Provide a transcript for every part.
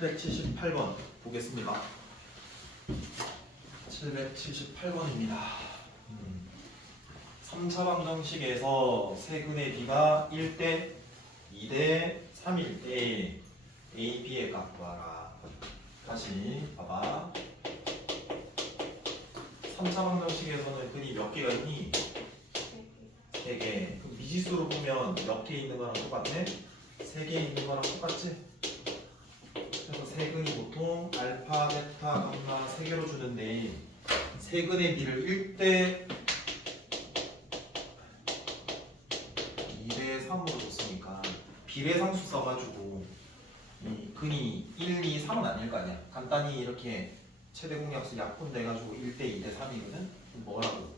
778번 보겠습니다. 778번입니다. 3차 방정식에서 세근의 b가 1대 2대 3일 때 a, b의 값 구하라. 다시 봐봐. 3차 방정식에서는 근이 몇 개가 있니? 3개. 그럼 미지수로 보면 몇 개 있는 거랑 똑같네? 3개 있는 거랑 똑같지? 그래서 세근이 보통 알파, 베타, 감마 3개로 주는데 세근의 b를 1대 2대 3으로 줬으니까 비례상수 써가지고 이 근이 1, 2, 3은 아닐 거 아니야. 간단히 이렇게 최대 공약수 약분 내가지고 1대 2대 3이거든. 뭐라고?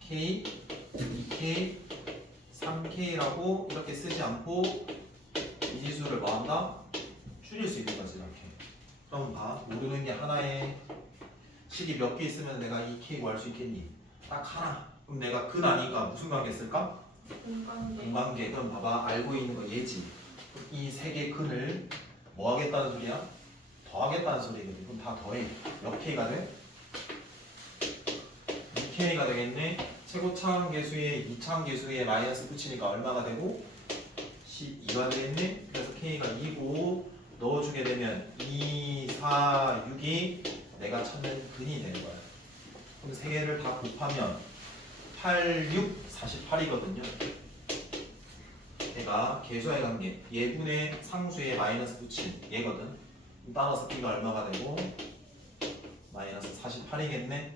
K, 2K, 3K라고 이렇게 쓰지 않고 이 지수를 뭐한다? 줄일 수 있는 거지 이렇게. 그럼 봐. 모르는 게 하나에 식이 몇 개 있으면 내가 이 K 구할 수 있겠니? 딱 하나. 그럼 내가 근 아니까 무슨 관계 쓸까? 공관계. 그럼 봐봐. 알고 있는 거 얘지. 이 세 개 근을 뭐 하겠다는 소리야? 더하겠다는 소리거든. 그럼 다 더해. 몇 K가 돼? 2K가 되겠네. 최고차항 계수에 2차항 계수에 마이너스 붙이니까 얼마가 되고? 12가 되겠네. 그래서 K가 2고 넣어주게 되면 2, 4, 6이 내가 찾는 근이 되는 거야. 그럼 세 개를 다 곱하면 8, 6, 48이거든요. 얘가 계수의 관계, 예분의 상수에 마이너스 붙인 얘거든. 따라서 B가 얼마가 되고? 마이너스 48이겠네.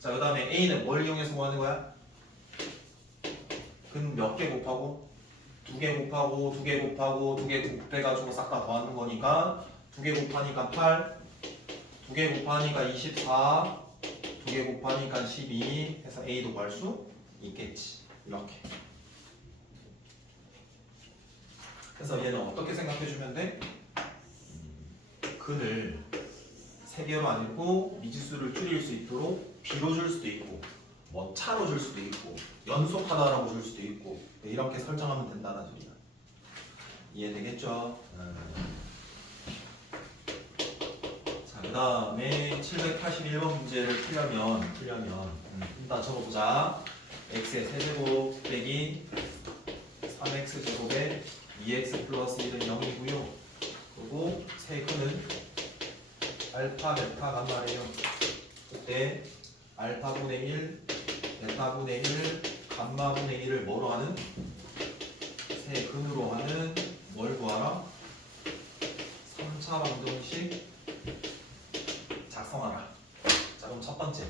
자, 그 다음에 A는 뭘 이용해서 구하는 거야? 근 몇 개 곱하고? 2개 곱하고 2개 곱하고 2개 곱해가지고 싹 다 더하는 거니까 2개 곱하니까 8, 2개 곱하니까 24, 2개 곱하니까 12 해서 A도 구할 수 있겠지. 이렇게. 그래서 얘는 어떻게 생각해주면 돼? 근을 3개로 안 읽고 미지수를 줄일 수 있도록 B로 줄 수도 있고 뭐 차로 줄 수도 있고 연속하다라고 줄 수도 있고 이렇게 설정하면 된다는 소리야. 이해되겠죠? 자, 그 다음에 781번 문제를 풀려면 일단 적어보자. x의 세제곱 빼기 3x 제곱에 2x 플러스 1은 0이고요. 그리고 세근은 알파, 베타, 감마래요. 그때 알파분의 1, 베타분의 1, 감마분의 1을 뭐로 하는? 세근으로 하는 뭘 구하라? 3차 방정식 작성하라. 자, 그럼 첫 번째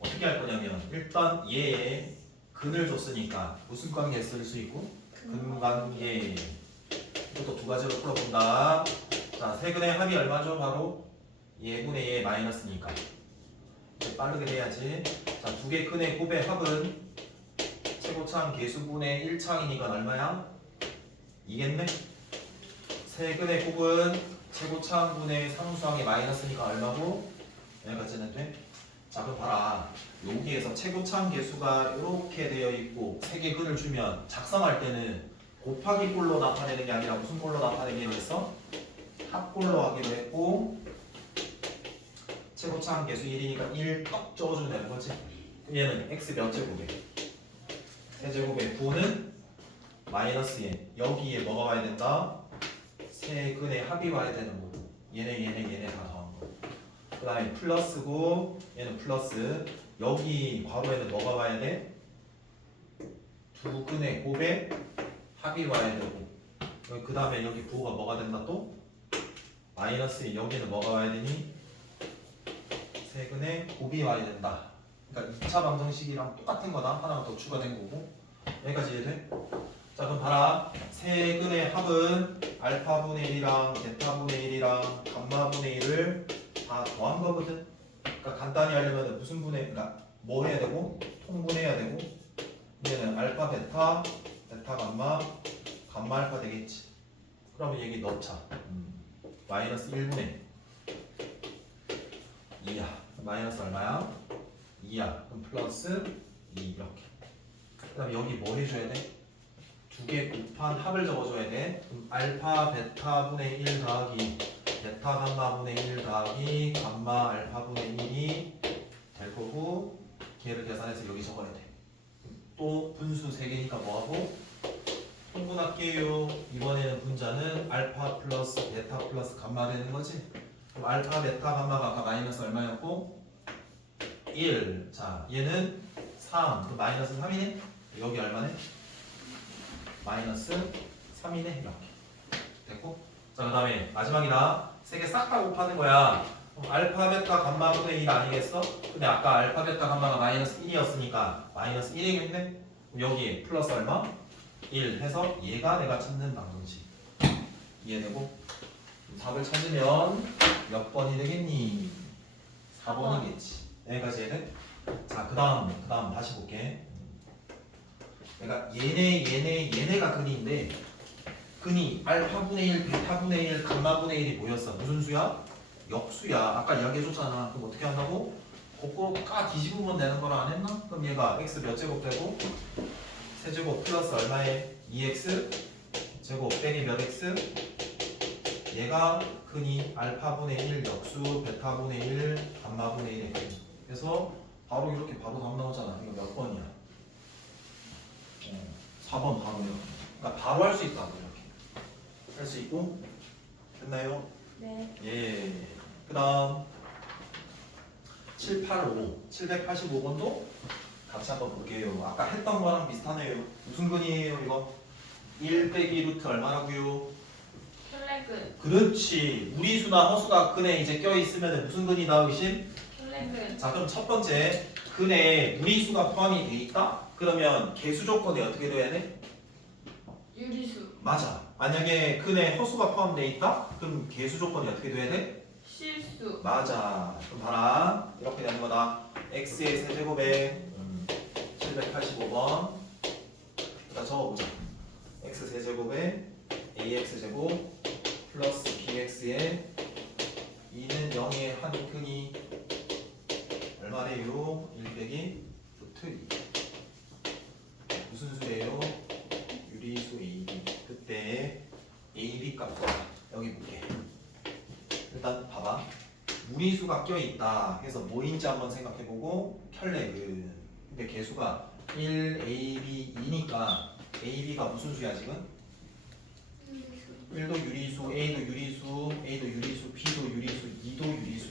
어떻게 할 거냐면 일단 얘의 근을 줬으니까 무슨 관계 쓸 수 있고? 근관계. 이것도 두 가지로 풀어본다. 자, 세근의 합이 얼마죠? 바로 예분의 예 마이너스니까 빠르게 해야지. 자, 두 개 근의 곱의 합은 최고차항 계수분의 1차항이니까 얼마야? 2겠네? 세근의 곱은 최고차항분의 상수항의 마이너스니까 얼마고? 여기까지는 돼? 자, 그럼 봐라. 여기에서 최고차항 계수가 이렇게 되어 있고 세 개 근을 주면 작성할 때는 곱하기 꼴로 나타내는 게 아니라 무슨 꼴로 나타내기로 했어? 합꼴로 하기로 했고 최고차항 계수 1이니까 1 떡 적어주면 되는 거지. 얘는 x 몇 제곱에? 세제곱에 9는 마이너스 얘. 여기에 뭐가 와야 된다? 세근의 합이 와야 되는 거고 얘네 다 더한 거. 그 다음에 플러스고 얘는 플러스. 여기 괄호에는 뭐가 와야 돼? 두 근의 곱에 합이 와야 되고 그 다음에 여기 부호가 뭐가 된다 또? 마이너스 여기는 뭐가 와야 되니? 세근의 곱이 와야 된다. 그러니까 2차 방정식이랑 똑같은 거다. 하나만 더 추가된 거고. 여기까지 이해돼? 자, 그럼 봐라. 세근의 합은 알파분의 1이랑 베타분의 1이랑 감마분의 1을 다 더한 거거든. 그러니까 간단히 하려면 무슨 분해, 그러니까 뭐 해야 되고? 통분해야 되고. 얘는 알파 베타, 베타 감마, 감마 알파 되겠지. 그러면 여기 넣자. 마이너스 1분의 2야. 마이너스 얼마야? 2야. 그럼 플러스 2 이렇게. 그 다음에 여기 뭐 해줘야 돼? 두 개 곱한 합을 적어줘야 돼. 그럼 알파 베타분의 1 더하기 베타 감마분의 1 더하기 감마 알파분의 1이 될 거고 걔를 계산해서 여기 적어야 돼. 또 분수 3개니까 뭐하고? 통분할게요. 이번에는 분자는 알파 플러스 베타 플러스 감마 되는 거지? 그럼 알파 베타 감마가 아까 마이너스 얼마였고? 1. 자, 얘는 3. 그럼 마이너스 3이네? 여기 얼마네? 마이너스 3이네? 이렇게. 됐고? 자, 그 다음에 마지막이다. 3개 싹 다 곱하는 거야. 그럼 알파 베타 감마분의 1 아니겠어? 근데 아까 알파 베타 감마가 마이너스 1이었으니까 마이너스 1이겠네? 그럼 여기 플러스 얼마? 1 해서 얘가 내가 찾는 방정식. 이해되고? 답을 찾으면 몇 번이 되겠니? 4번이겠지. 여기까지 이해돼? 자, 그 다음 다시 볼게. 내가 얘네가 근인데 근이 알파분의 1, 베타분의 1, 감마분의 1이 뭐였어? 무슨 수야? 역수야. 아까 이야기해줬잖아. 그럼 어떻게 한다고? 거꾸로 까 뒤집으면 되는 거라 안 했나? 그럼 얘가 x 몇 제곱 되고 세제곱 플러스 얼마에 2x 제곱 빼기 몇 x? 얘가 근이 알파분의 1 역수 베타분의 1 감마분의 1의 근. 그래서 바로 이렇게 바로 답 나오잖아. 이거 몇 번이야? 4번 바로 이렇게. 그러니까 바로 할 수 있다고 이렇게. 할 수 있고 됐나요? 네. 예. 그 다음 785번도 같이 한번 볼게요. 아까 했던 거랑 비슷하네요. 무슨 근이에요 이거? 1 빼기 루트 얼마라고요? 혈레근. 그렇지. 무리수나 허수가 근에 이제 껴있으면 무슨 근이다 의심? 혈레근. 자, 그럼 첫 번째 근에 무리수가 포함이 돼 있다? 그러면 개수 조건이 어떻게 돼야 돼? 유리수. 맞아. 만약에 근에 허수가 포함돼 있다? 그럼 개수 조건이 어떻게 돼야 돼? 실수. 맞아. 그럼 봐라. 이렇게 되는 거다. x의 세제곱에 785번. 일단 적어보자. x 세제곱에 ax 제곱 플러스 bx에 2는 0의 한 근이 얼마래요? 1 빼기 루트 2. 무슨 수예요? 유리수 AB. 그때 AB 값 여기 볼게. 일단 봐봐. 무리수가 껴있다 해서 뭐인지 한번 생각해보고 혈레근. 근데 개수가 1, AB, 2니까 AB가 무슨 수야 지금? 유리수. 1도 유리수, A도 유리수, A도 유리수, B도 유리수, 2도 유리수.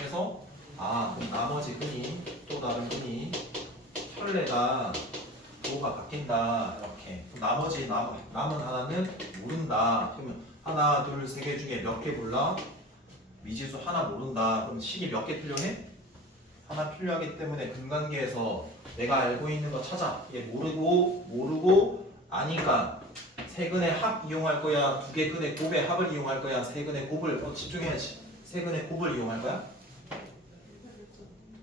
해서 그럼 나머지 근이 또 다른 근이 혈레가 도가 바뀐다 이렇게. 나머지 남은 하나는 모른다. 그러면 하나, 둘, 세 개 중에 몇 개 몰라? 미지수 하나 모른다. 그럼 식이 몇 개 필요해? 하나 필요하기 때문에 근관계에서 내가 알고 있는 거 찾아. 얘 모르고 아니까 세 근의 합 이용할 거야? 두 개 근의 곱의 합을 이용할 거야? 세 근의 곱을 집중해야지. 세 근의 곱을 이용할 거야?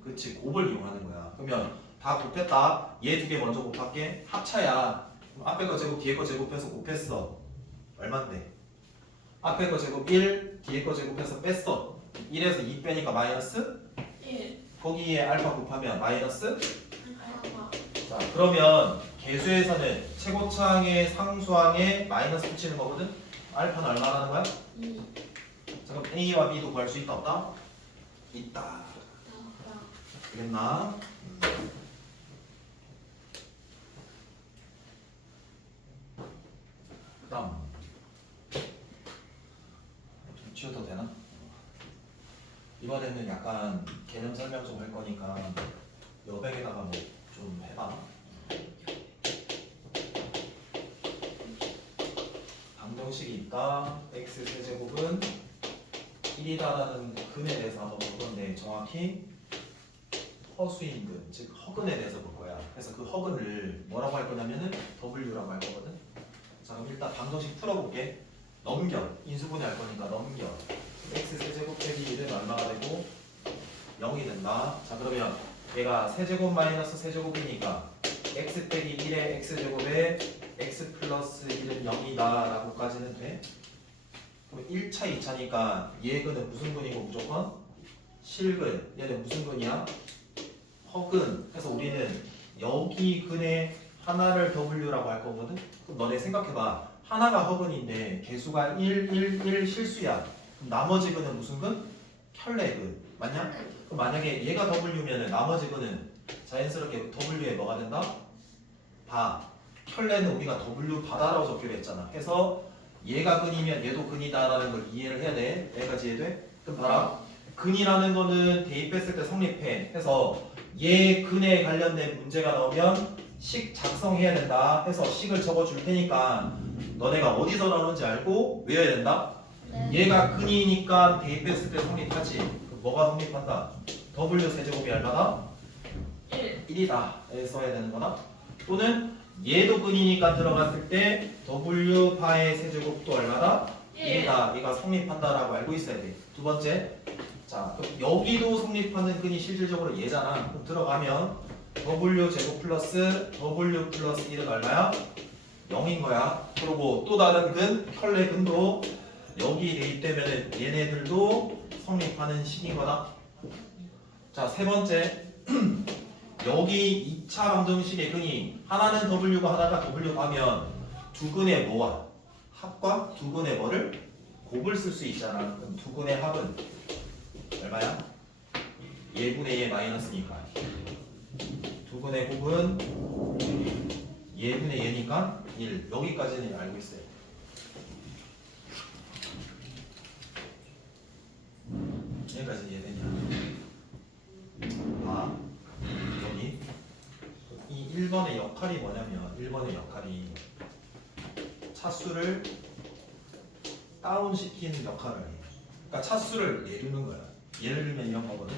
그렇지, 곱을 이용하는 거야. 그러면 다 곱했다. 얘 두 개 먼저 곱할게. 합차야. 그럼 앞에 거 제곱 뒤에 거 제곱해서 곱했어. 얼만데? 앞에 거 제곱 1, 뒤에 거 제곱해서 뺐어. 1에서 2 빼니까 마이너스 1. 거기에 알파 곱하면 마이너스. 알파. 자, 그러면 개수에서는 최고차항에 상수항에 마이너스 붙이는 거거든. 알파는 얼마라는 거야? 2. 자, 그럼 A와 B도 구할 수 있다 없다? 있다. 나. 되겠나? 그다음 좀 치워도 되나? 이번에는 약간 개념 설명 좀 할 거니까 여백에다가 뭐 좀 해봐. 방정식이 있다. x 세제곱은 1이다라는 근에 대해서 한번 볼 건데 정확히 허수인 근, 즉 허근에 대해서 볼 거야. 그래서 그 허근을 뭐라고 할 거냐면은 W라고 할 거거든. 자, 그럼 일단 방정식 풀어볼게. 넘겨. 인수분해 할 거니까 넘겨. x 세제곱 빼기 1은 얼마가 되고 0이 된다. 자, 그러면 얘가 세제곱 마이너스 세제곱이니까 x 빼기 1의 x제곱에 x 플러스 1은 0이다 라고까지는 돼. 그럼 1차, 2차니까 얘 근은 무슨 근이고 무조건? 실근. 얘는 무슨 근이야? 허근. 그래서 우리는 여기 근의 하나를 W라고 할 거거든. 그럼 너네 생각해봐. 하나가 허근인데 개수가 1 실수야. 그럼 나머지 근은 무슨 근? 켤레 근. 맞냐? 그럼 만약에 얘가 W면은 나머지 근은 자연스럽게 W에 뭐가 된다? 바. 켤레는 우리가 W 바다라고 적기로 했잖아. 해서 얘가 근이면 얘도 근이다라는 걸 이해를 해야 돼. 여기까지 이해돼? 그럼 봐라. 근이라는 거는 대입했을 때 성립해. 해서 얘 근에 관련된 문제가 나오면 식 작성해야 된다. 해서 식을 적어줄 테니까 너네가 어디서 나오는지 알고 외워야 된다. 얘가 근이니까 대입했을 때 성립하지. 그럼 뭐가 성립한다? W 세제곱이 얼마다? 1이다. 써야 되는 거다. 또는 얘도 근이니까 들어갔을 때 W 바의 세제곱도 얼마다? 1이다. 얘가 성립한다라고 알고 있어야 돼. 두 번째. 자, 그럼 여기도 성립하는 근이 실질적으로 얘잖아. 그럼 들어가면 W 제곱 플러스 W 플러스 1은 얼마야? 0인 거야. 그리고 또 다른 근, 컬레 근도 여기 대입되면은 얘네들도 성립하는 식인 거다. 자, 세 번째. 여기 2차 방정식의 근이 하나는 W가 하나가 W가 하면 두 근의 뭐와 합과 두 근의 뭐를 곱을 쓸 수 있잖아. 그럼 두 근의 합은 얼마야? 예분의 예 마이너스니까 두 근의 곱은 예분의 예니까 1. 여기까지는 알고 있어요. 여기까지 이해되냐? 아, 여기 이 1번의 역할이 뭐냐면 1번의 역할이 차수를 다운시키는 역할을 해요. 그러니까 차수를 내리는 거야. 예를 들면 이런 거거든.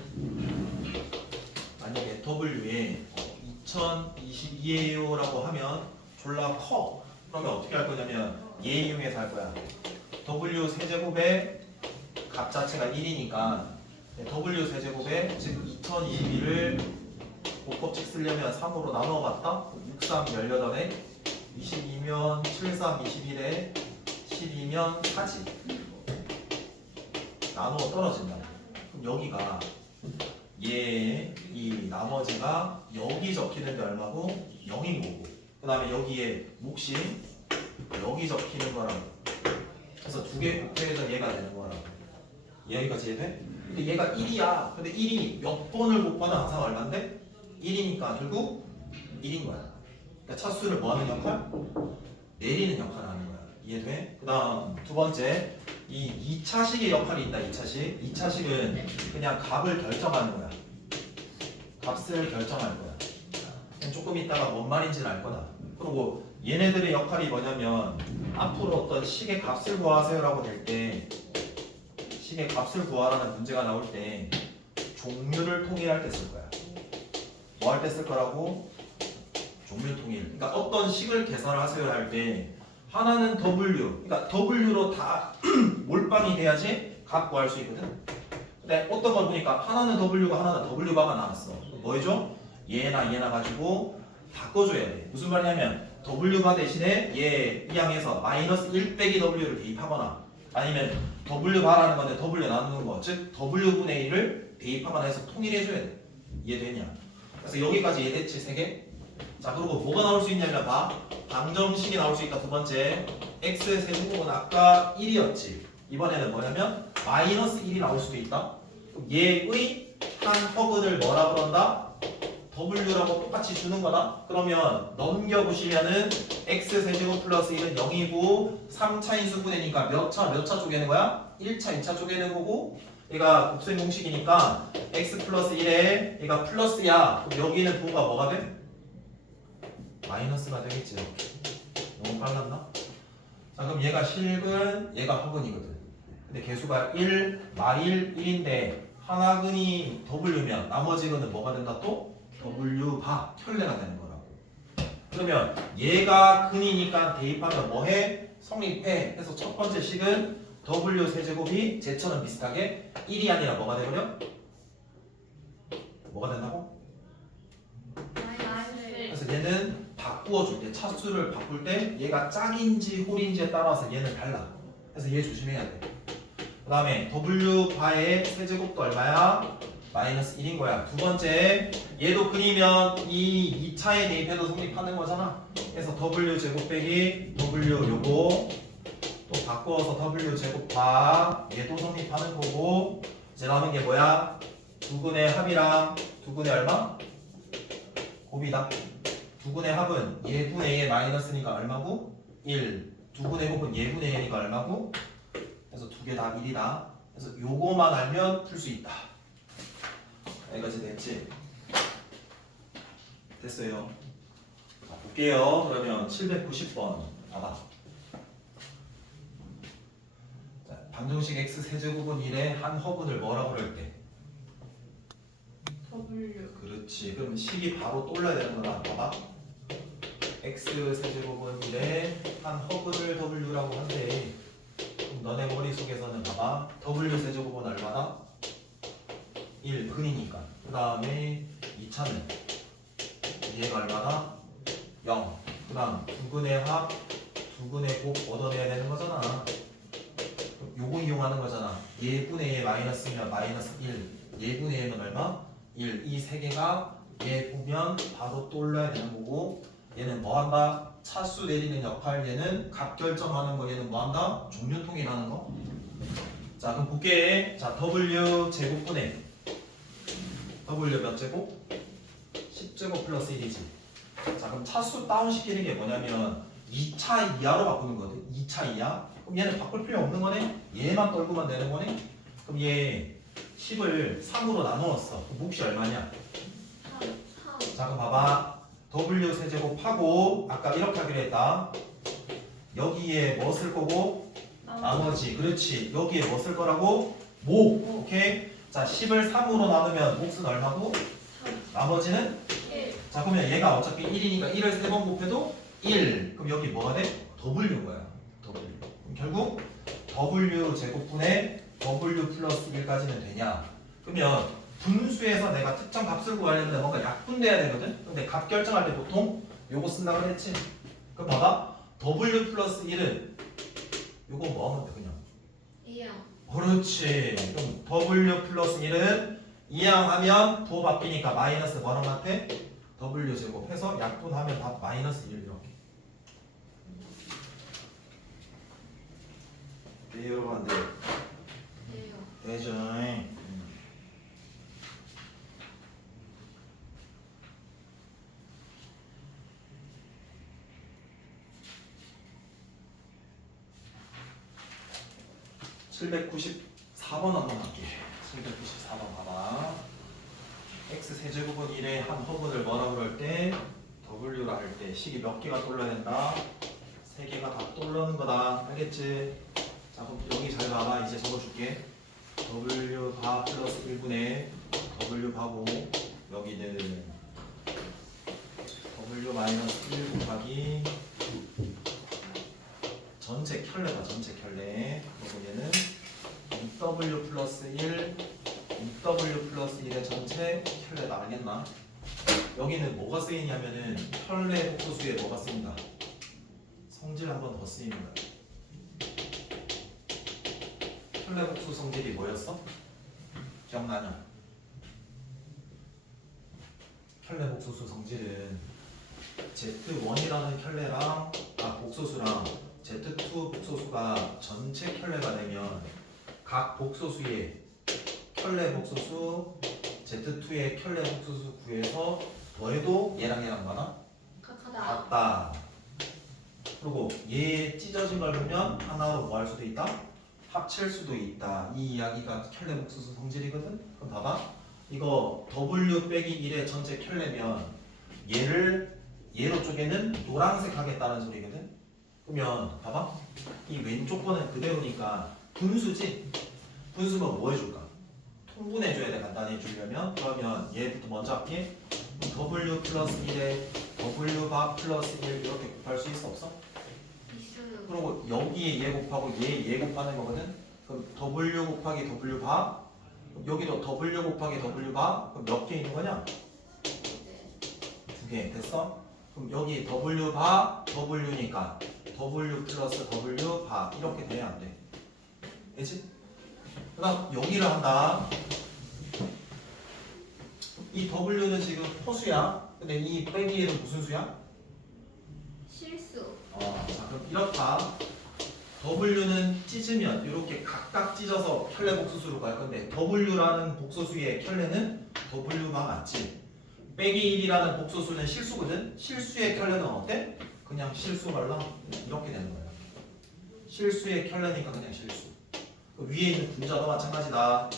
만약에 W에 2022예요 라고 하면 졸라 커. 그러면 어떻게 할 거냐면 얘 이용해서 할 거야. W 세제곱의 값 자체가 1이니까 W 세제곱에 즉 2022를 곱법칙 쓰려면 3으로 나눠봤다. 63 18에 22면 73 21에 12면 4지. 나누어 떨어진다. 그럼 여기가 얘 이 나머지가 여기 적히는데 얼마고? 0인 거고. 그 다음에 여기에 몫이 여기 적히는 거라고. 그래서 두 개 곱해서 얘가 되는 거라고. 여기까지 이해돼? 근데 얘가 1이야. 근데 1이 몇 번을 곱하면 항상 얼마인데? 1이니까 결국 1인 거야. 그러니까 차수를 뭐 하는 역할? 내리는 역할을 하는 거야. 이해돼? 그 다음 두 번째 이 2차식의 역할이 있다. 2차식 2차식은 그냥 값을 결정하는 거야. 값을 결정할 거야. 조금 있다가 뭔 말인지는 알 거다. 그리고 얘네들의 역할이 뭐냐면 앞으로 어떤 식의 값을 구하세요 라고 될 때 식의 값을 구하라는 문제가 나올 때 종류를 통일할 때 쓸 거야. 뭐 할 때 쓸 거라고? 종류 통일. 그러니까 어떤 식을 계산을 하세요 할 때 하나는 W, 그러니까 W로 다 몰빵이 돼야지 값 구할 수 있거든. 근데 어떤 걸 보니까 하나는 W가 하나는 W바가 나왔어. 뭐 해줘? 얘나 얘나 가지고 바꿔줘야 돼. 무슨 말이냐면 W바 대신에 얘 이항에서 마이너스 1 빼기 W를 대입하거나 아니면 W바라는 건데 W 나누는 거, 즉 W분의 1을 대입하거나 해서 통일해줘야 돼. 이해되냐? 그래서 여기까지 이해됐지? 3개? 자, 그리고 뭐가 나올 수 있냐면 봐. 방정식이 나올 수 있다. 두 번째 X의 세제곱은 아까 1이었지. 이번에는 뭐냐면 마이너스 1이 나올 수도 있다. 그럼 얘의 한 허근을 뭐라 그런다? W라고 똑같이 주는 거다. 그러면 넘겨보시면은 X 세제곱 플러스 1은 0이고 3차인 수분이니까 몇 차 쪼개는 거야? 1차, 2차 쪼개는 거고 얘가 곱셈 공식이니까 X 플러스 1에 얘가 플러스야. 그럼 여기는 부호가 뭐가 돼? 마이너스가 되겠지. 너무 빨랐나? 자, 그럼 얘가 실근, 얘가 허근이거든. 근데 개수가 1, 마일 1인데 하나근이 W면 나머지 근은 뭐가 된다 또? W바, 켤레가 되는 거라고. 그러면 얘가 근이니까 대입하면 뭐해? 성립해. 해서 첫 번째 식은 W 세제곱이 쟤처럼 비슷하게 1이 아니라 뭐가 되버려? 뭐가 된다고? 그래서 얘는 바꾸어 줄 때, 차수를 바꿀 때 얘가 짝인지 홀인지에 따라서 얘는 달라. 그래서 얘 조심해야 돼. 그 다음에 W 바의 세제곱도 얼마야? 마이너스 1인 거야. 두 번째, 얘도 그리면 이 2차에 대입해도 성립하는 거잖아. 그래서 W 제곱 빼기 W 요거 또 바꾸어서 W 제곱 바 얘도 성립하는 거고 이제 남은 게 뭐야? 두근의 합이랑 두근의 얼마? 곱이다. 두근의 합은 예분의 A의 마이너스니까 얼마고? 1. 두근의 곱은 예분의 A니까 얼마고? 그래서 두 개 다 1이다. 그래서 요거만 알면 풀 수 있다. 여기까지 됐지? 됐어요. 자, 볼게요. 그러면 790번 봐봐. 자, 방정식 x 세제곱은 1에 한 허분을 뭐라고 그럴 때? W. 그렇지. 그럼 식이 바로 떠올라야 되는 거다. 봐봐. x 세제곱은 1에 한 허분을 w라고 한대. 그럼 너네 머릿속에서는 봐봐. w 세제곱은 얼마다? 1 근이니까. 그 다음에 2차는 얘가 얼마다? 0. 그 다음 두근의 합, 두근의 곱 얻어내야 되는 거잖아. 요거 이용하는 거잖아. 예분의 예 마이너스면 마이너스 1. 예분의 예는 얼마? 1. 이 세 개가 얘 보면 바로 떠올라야 되는 거고 얘는 뭐 한다? 차수 내리는 역할. 얘는 값 결정하는 거. 얘는 뭐 한다? 종류통일하는 거. 자 그럼 볼게. 자 W 제곱분의 W 몇 제곱? 10제곱 플러스 1이지. 자 그럼 차수 다운시키는 게 뭐냐면 2차 이하로 바꾸는 거거든. 2차 이하. 그럼 얘는 바꿀 필요 없는 거네. 얘만 떨구면 되는 거네. 그럼 얘 10을 3으로 나누었어. 그럼 몫이 얼마냐? 3. 자 그럼 봐봐. W 세제곱하고 아까 이렇게 하기로 했다. 여기에 뭐 쓸 거고? 나머지. 그렇지. 여기에 뭐 쓸 거라고? 목. 오케이. 자 10을 3으로 나누면 몫은 얼마고? 3. 나머지는? 1. 자 그러면 얘가 어차피 1이니까 1을 3번 곱해도 1. 그럼 여기 뭐가 돼? W인 거야. W. 그럼 결국 W 제곱분의 W 플러스 1까지는 되냐? 그러면 분수에서 내가 특정 값을 구하려면 뭔가 약분돼야 되거든? 근데 값 결정할 때 보통 요거 쓴다고 그랬지? 그럼 봐봐. W 플러스 1은 요거 뭐 하면 돼 그냥? 2요. 그렇지. 그럼 W 플러스 1은 이항하면 부호 바뀌니까 마이너스 뭐랑 같아? W 제곱 해서 약분하면 다 마이너스 1 이렇게. 돼요 안 돼요? 네요. 되죠. 794번 한번 할게. 794번 봐봐. x 세제곱은 1에 한 허분을 뭐라 그럴 때? W라 할 때 식이 몇 개가 떠올라야 된다? 3개가 다 떠오르는 거다. 알겠지? 자 그럼 여기 잘 봐봐. 이제 적어줄게. W 바 플러스 1분의 W 바고 여기는 W 마이너스 1 곱하기 전체 켤레다. 전체 켤레. 그리고 얘는 2W 플러스 1 2W 플러스 1의 전체 켤레다. 알겠나? 여기는 뭐가 쓰이냐면은 켤레 복소수에 뭐가 쓰인다? 성질 한 번 더 쓰이는 거야. 켤레 복수 성질이 뭐였어? 기억나냐? 켤레 복소수 성질은 Z1이라는 켤레랑 복소수랑 Z2 복소수가 전체 켤레가 되면 각 복소수의 켤레 복소수 Z2의 켤레 복소수 구해서 더해도 얘랑 얘랑 많아? 같다. 같다. 그리고 얘 찢어진 걸 보면 하나로 뭐 할 수도 있다? 합칠 수도 있다. 이 이야기가 켤레 복소수 성질이거든? 그럼 봐봐. 이거 W 빼기 1의 전체 켤레면 얘를 얘로 쪼개는 노란색 하겠다는 소리거든? 그러면 봐봐. 이 왼쪽 거는 그대로니까 분수지? 분수면 뭐 해줄까? 통분해줘야 돼. 간단히 해주려면. 그러면 얘부터 먼저 할게. W 플러스 1에 W 바 플러스 1 이렇게 곱할 수 있어 없어? 있어요. 그리고 여기에 얘 곱하고 얘 곱하는 거거든? 그럼 W 곱하기 W 바 여기도 W 곱하기 W 바 그럼 몇 개 있는 거냐? 네. 2개 됐어? 그럼 여기 W 바 W니까 W 플러스 W 바 이렇게 돼야 안 돼. 되지? 그 다음 여기를 한다. 이 W는 지금 허수야. 근데 이 빼기 1은 무슨 수야? 실수. 자 그럼 이렇다. W는 찢으면 이렇게 각각 찢어서 켤레 복소수로 갈 건데 W라는 복소수의 켤레는 W가 맞지. 빼기 1이라는 복소수는 실수거든. 실수의 켤레는 어때? 그냥 실수 발라 이렇게 되는 거야. 실수의 켤레니까 그냥 실수. 그 위에 있는 분자도 마찬가지다.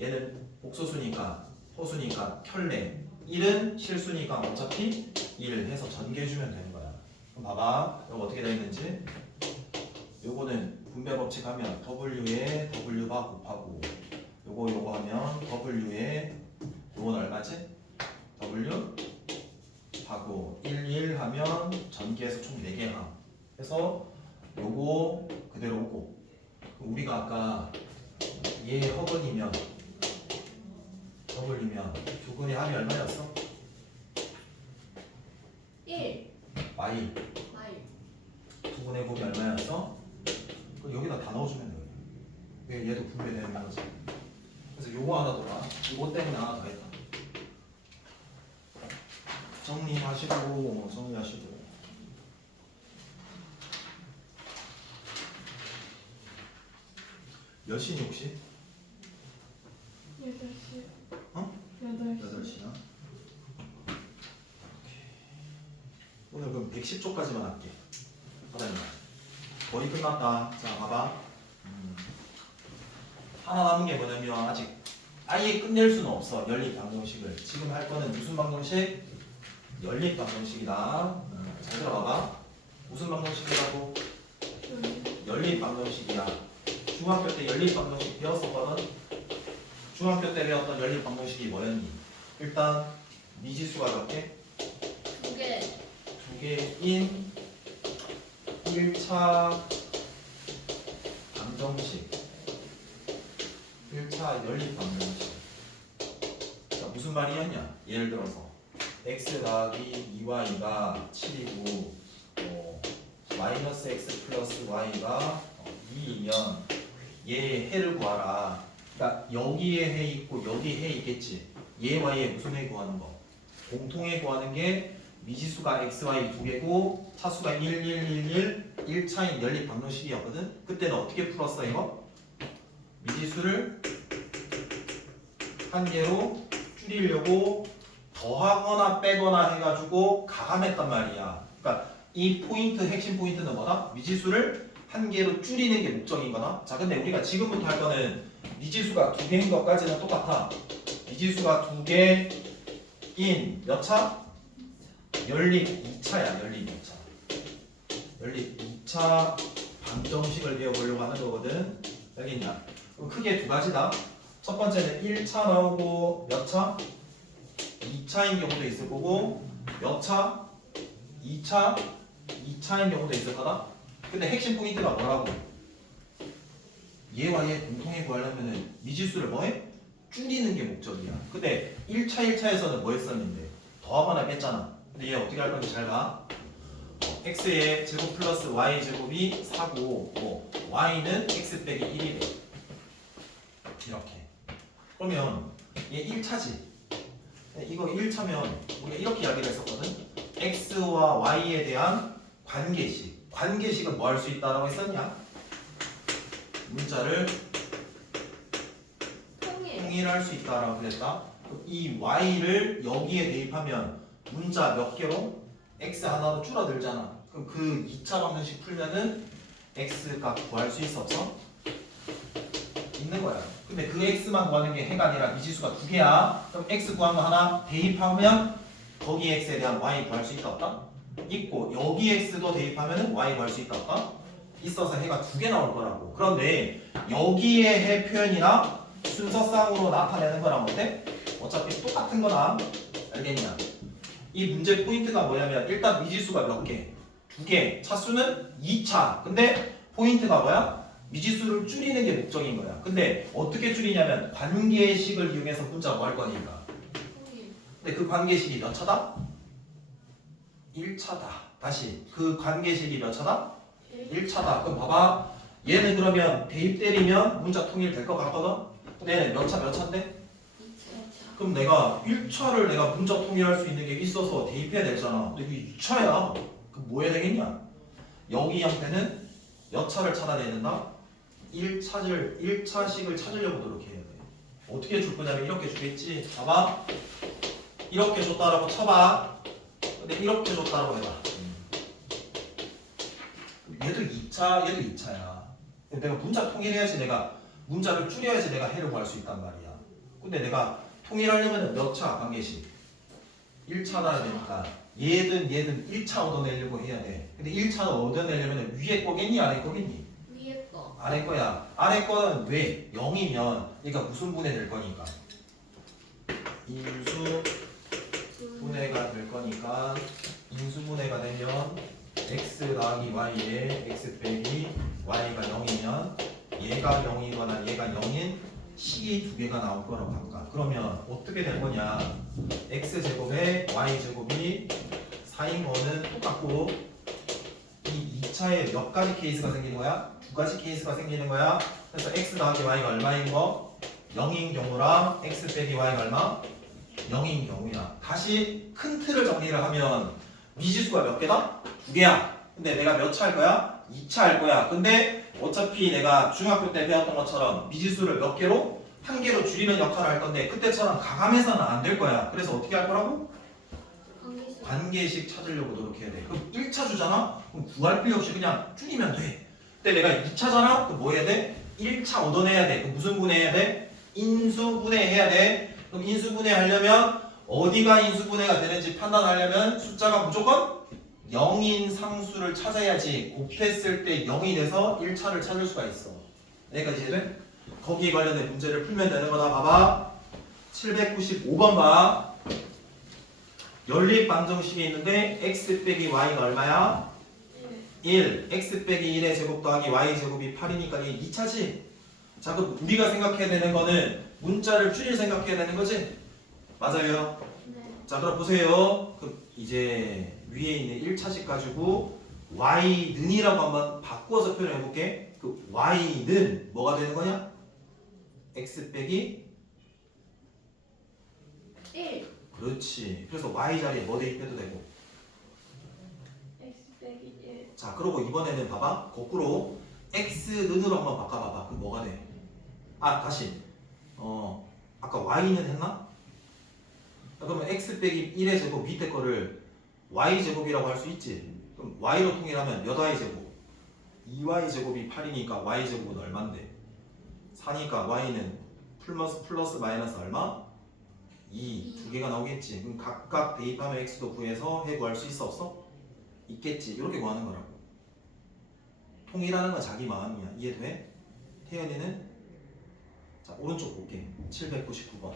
얘는 복소수니까 허수니까 켤레. 1은 실수니까 어차피 1 해서 전개해주면 되는 거야. 그럼 봐봐. 이거 어떻게 되어 있는지. 요거는 분배 법칙 하면 W에 W바 곱하고 요거 하면 W에 요건 얼마지? W 하고 1 하면 전개해서 총 4개 함. 그래서 요거 그대로 오고 우리가 아까 얘 허근이면 W면 두근의 합이 얼마였어? 1. Y 마일. 두근의 곱이 얼마였어? 그럼 여기다 다 넣어주면 돼요. 왜 얘도 분배되는 거지. 그래서 요거 하나 더라. 이거 때문에 하나 더 했다. 정리하시고 몇 시니 혹시? 8시. 어? 8시야. 오늘 그럼 110초까지만 할게. 하다니 거의 끝났다. 자 봐봐. 하나 남은 게 뭐냐면 아직 아예 끝낼 수는 없어. 연립 방정식을. 지금 할 거는 무슨 방정식? 연립 방정식이다. 잘 들어봐봐. 무슨 방정식이라고? 연립 방정식이야. 중학교 때 연립 방정식 배웠었거든. 중학교 때 배웠던 연립 방정식이 뭐였니? 일단 미지수가 몇 개? 2개. 2개인 1차 방정식. 1차 연립 방정식. 자, 무슨 말이었냐? 예를 들어서 x 더하기 2y가 7이고 마이너스 x 플러스 y가 2이면 얘 해를 구하라. 그러니까 여기에 해 있고 여기 해 있겠지. 얘 y에 무슨 해 구하는 거? 공통해 구하는 게 미지수가 x, y 두 개고 차수가 1, 1, 1, 1 1차인 연립 방정식이었거든. 그때는 어떻게 풀었어 이거? 미지수를 한 개로 줄이려고 더하거나 빼거나 해가지고 가감했단 말이야. 그러니까 이 포인트 핵심 포인트는 뭐다? 미지수를 한 개로 줄이는 게 목적인 거다. 자, 근데 우리가 지금부터 할 거는 미지수가 두 개인 것까지는 똑같아. 미지수가 두 개인 몇 차? 연립 2차야. 연립 2차. 연립 2차 방정식을 배워보려고 하는 거거든. 여기 있냐? 그럼 크게 두 가지다. 첫 번째는 1차 나오고 몇 차? 2차인 경우도 있을 거고 몇 차? 2차? 2차인 경우도 있을 거다. 근데 핵심 포인트가 뭐라고? 얘와 얘 공통해 구하려면 미지수를 뭐해? 줄이는 게 목적이야. 근데 1차에서는 뭐 했었는데? 더하거나 뺐잖아. 근데 얘 어떻게 할 건지 잘 봐. x의 제곱 플러스 y 제곱이 4고 y는 x 빼기 1이래. 이렇게. 그러면 얘 1차지. 이거 1차면 우리가 이렇게 이야기를 했었거든. x와 y에 대한 관계식. 관계식은 뭐 할 수 있다라고 했었냐? 문자를 통일할 수 있다라고 그랬다. 이 y를 여기에 대입하면 문자 몇 개로? x 하나로 줄어들잖아. 그럼 그 2차 방정식 풀면은 x 값 구할 수 있어 없어? 있는 거야. 근데 그 x만 구하는 게 해가 아니라 미지수가 두 개야. 그럼 x 구한 거 하나 대입하면 거기 x에 대한 y 구할 수 있다 없다? 있고 여기 x도 대입하면 y 구할 수 있다 없다? 있어서 해가 두 개 나올 거라고. 그런데 여기에 해 표현이나 순서상으로 나타내는 거랑 어때? 어차피 똑같은 거나 알겠냐? 이 문제 포인트가 뭐냐면 일단 미지수가 몇 개? 두 개. 차수는 2차. 근데 포인트가 뭐야? 미지수를 줄이는 게 목적인 거야. 근데 어떻게 줄이냐면 관계식을 이용해서 문자 뭐 할 거니까. 근데 그 관계식이 몇 차다? 1차다. 다시 그 관계식이 몇 차다? 1차다. 그럼 봐봐. 얘는 그러면 대입 때리면 문자 통일 될 것 같거든? 근데 얘는 몇 차인데? 2차. 그럼 내가 1차를 내가 문자 통일할 수 있는 게 있어서 대입해야 되잖아. 근데 이게 2차야. 그럼 뭐 해야 되겠냐? 여기 형태는 몇 차를 찾아내야 된다? 1차식을 찾으려고 노력해야 돼. 어떻게 줄 거냐면 이렇게 주겠지. 봐봐. 이렇게 줬다라고 쳐봐. 근데 이렇게 줬다라고 해봐. 얘도 2차, 얘도 2차야. 내가 문자 통일해야지 내가 문자를 줄여야지 내가 해를 구할 수 있단 말이야. 근데 내가 통일하려면 몇 차 관계식? 1차 나야 되니까 얘든 1차 얻어내려고 해야 돼. 근데 1차 얻어내려면 위에 거겠니? 아래 거겠니? 위에 거. 아래 거야. 아래 거는 왜? 0이면 얘가 무슨 분해 될 거니까? 인수 분해가 될 거니까 인수 분해가 되면 x 더하기 y에 x 빼기 y가 0이면 얘가 0이거나 얘가 0인 식이 두 개가 나올 거라고 할까? 그러면 어떻게 될 거냐? x제곱에 y제곱이 4인 거는 똑같고 이 2차에 몇 가지 케이스가 생기는 거야? 두 가지 케이스가 생기는 거야. 그래서 x 더하기 y가 얼마인 거? 0인 경우랑 x 빼기 y가 얼마? 0인 경우야. 다시 큰 틀을 정리를 하면 미지수가 몇 개다? 두 개야. 근데 내가 몇 차 할 거야? 2차 할 거야. 근데 어차피 내가 중학교 때 배웠던 것처럼 미지수를 몇 개로? 한 개로 줄이는 역할을 할 건데 그때처럼 가감해서는 안 될 거야. 그래서 어떻게 할 거라고? 관계식. 관계식 찾으려고 노력해야 돼. 그럼 1차 주잖아? 그럼 구할 필요 없이 그냥 줄이면 돼. 근데 내가 2차잖아? 그럼 뭐 해야 돼? 1차 얻어내야 돼. 그럼 무슨 분해해야 돼? 인수분해해야 돼. 그럼 인수분해하려면 어디가 인수분해가 되는지 판단하려면 숫자가 무조건 0인 상수를 찾아야지 곱했을 때 0이 돼서 1차를 찾을 수가 있어. 여기까지 이해돼? 거기에 관련된 문제를 풀면 되는 거다. 봐봐. 795번 봐. 연립 방정식이 있는데 x 빼기 y가 얼마야? 1. x 빼기 1의 제곱 더하기 y 제곱이 8이니까 이게 2차지? 자, 그럼 우리가 생각해야 되는 거는 문자를 줄일 생각해야 되는 거지? 맞아요. 네. 자, 그럼 보세요. 그럼 이제 위에 있는 1차식 가지고 y는이라고 한번 바꾸어서 표현해 볼게. 그 y는 뭐가 되는 거냐? x 빼기 1. 그렇지. 그래서 y 자리에 뭐 대입해도 되고. x 빼기 1. 자, 그리고 이번에는 봐봐. 거꾸로 x는으로 한번 바꿔봐봐. 그럼 뭐가 돼? 아, 다시. 아까 y는 했나? 그러면 x 빼기 1의 제곱 밑에 거를 y 제곱이라고 할 수 있지. 그럼 y로 통일하면 몇 y 제곱? 2y 제곱이 8이니까 y 제곱은 얼만데? 4니까 y는 플러스 마이너스 얼마? 2. 두 개가 나오겠지. 그럼 각각 대입하면 x도 구해서 해 구할 수 있어 없어? 있겠지. 이렇게 구하는 거라고. 통일하는 건 자기 마음이야. 이해돼? 태연이는? 자, 오른쪽 볼게. 799번.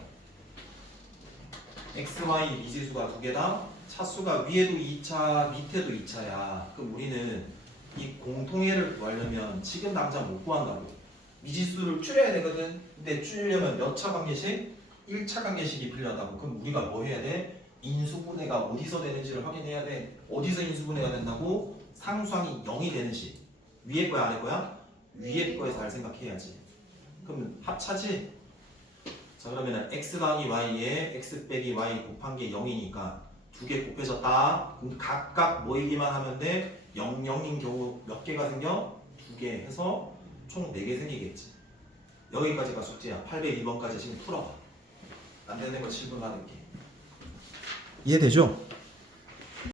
x, y 미지수가 두 개다. 차수가 위에도 2차, 밑에도 2차야. 그럼 우리는 이 공통해를 구하려면 지금 당장 못 구한다고. 미지수를 줄여야 되거든. 근데 줄이려면 몇 차 관계식? 1차 관계식이 필요하다고. 그럼 우리가 뭐 해야 돼? 인수분해가 어디서 되는지를 확인해야 돼. 어디서 인수분해가 된다고? 상수항이 0이 되는 식. 위에 거야, 아래 거야? 위에 거에 잘 생각해야지. 그럼 합차지? 자, 그러면 x 더하기 y에 x 빼기 y 곱한 게 0이니까 두 개 곱해졌다. 그럼 각각 모이기만 하면 돼. 0, 0인 경우 몇 개가 생겨? 두 개 해서 총 4개 생기겠지. 여기까지가 숙제야. 802번까지 지금 풀어봐. 안 되는 거 7분 받을게. 이해되죠?